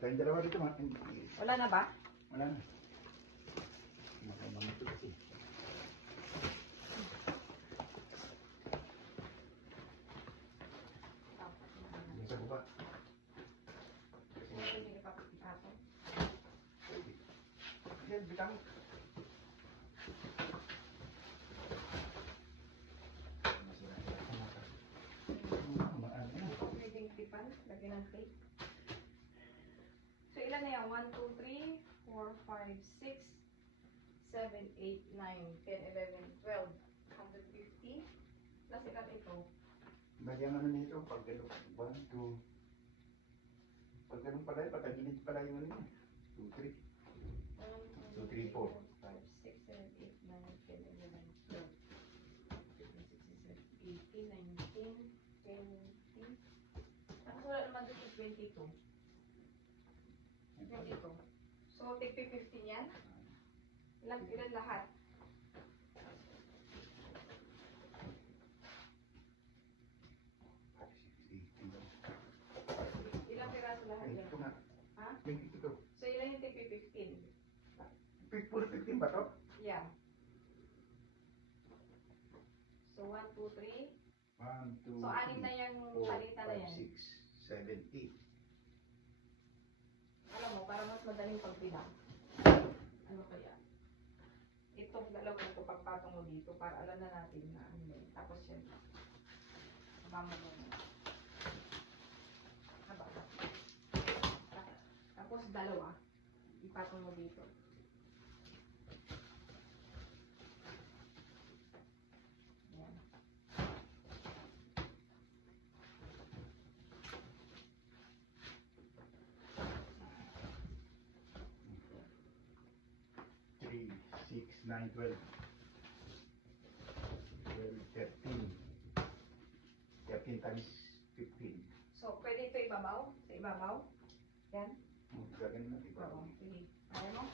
Tayong dalawa dito, Wala na ba? wala na. Makamamit kasi. Yung sa baba. Yan, bitang. Pwedeng tipan, lagyan ng tape. So, ilan na yan? 1, 2, 3, 4, 5, 6, 7, 8, 9, 10, 11, 12, 150. Plus ilan ito? Bagyan naman nito, pag gano'n, 1, 2, pag gano'n pala, patagilid pala yung ano yun. 2, 3. 2, 3, 4. 5, 6, 7, 8, 9, 10, 11, 12, 15, 16, 17, 18, 19, 20. Tapos wala naman dito 22. 22. So, take 15 yan. Ilan lahat? Ilang piraso lahat yan? Ito nga. Ha? 22. So, ilan yung take 15? Puro 15 ba to? Yeah. So, 1, 2, 3. 1, 2, So, 6 na yung palitan na yan. 6, 7, 8. Alam mo, para mas madaling pagbilang. Ano kaya? Itong dalawang ito, pagpatong mo dito para alam na natin na ano yun. Tapos yan. Haba mo muna. Haba. Tapos dalawa. Ipatong mo dito. Yan. Three, 6, 9, 12. 12, 13. 13 times 15. So, pwede ito ibabaw? Sa ibabaw? Yan. Gagawin natin. Oo. Sige. Ayan mo?